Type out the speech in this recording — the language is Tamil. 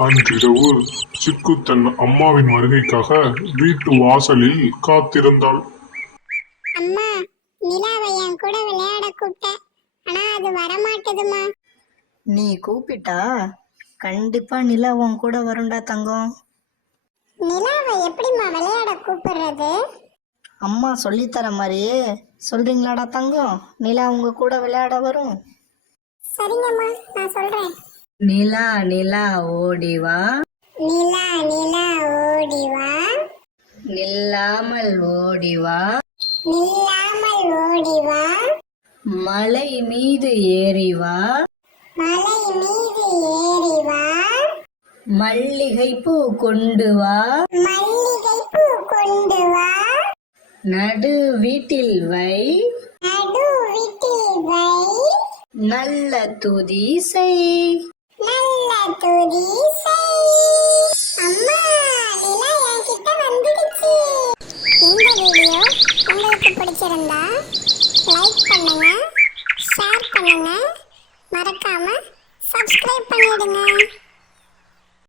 அன்றிரவு சிக்கு தன் அம்மாவின் வருகைக்காக வீட்டு வாசலில் காத்திருந்தாள். அம்மா, நிலாவை என் கூட விளையாட கூப்பிட்டேன், ஆனா அது வரமாட்டேதுமா. நீ கூப்பிட்டா கண்டிப்பா நிலா உன் கூட வரும்டா தங்கம். நிலாவை எப்படிம்மா விளையாட கூப்பிடுறது? அம்மா சொல்லித்தர மாதிரியே சொல்றீங்களாடா தங்கம்? நிலா உங்க கூட விளையாட வரும். சரிங்கம்மா, நான் சொல்றேன். நிலா நிலா ஓடிவா, நிலா நிலா ஓடிவா, நில்லாமல் ஓடிவா, நில்லாமல் ஓடிவா, மலை மீது ஏறிவா, மலை மீது ஏறிவா, மல்லிகை பூ கொண்டு வா, மல்லிகை பூ கொண்டு வா, நடு வீட்டில் வை, நடு வீட்டில் வை, நல்ல துதி செய். நல்ல துதி செய். அம்மா, நிலா என்கிட்ட வந்துடுச்சு. இந்த வீடியோ உங்களுக்கு பிடிச்சிருந்தா லைக் பண்ணுங்க,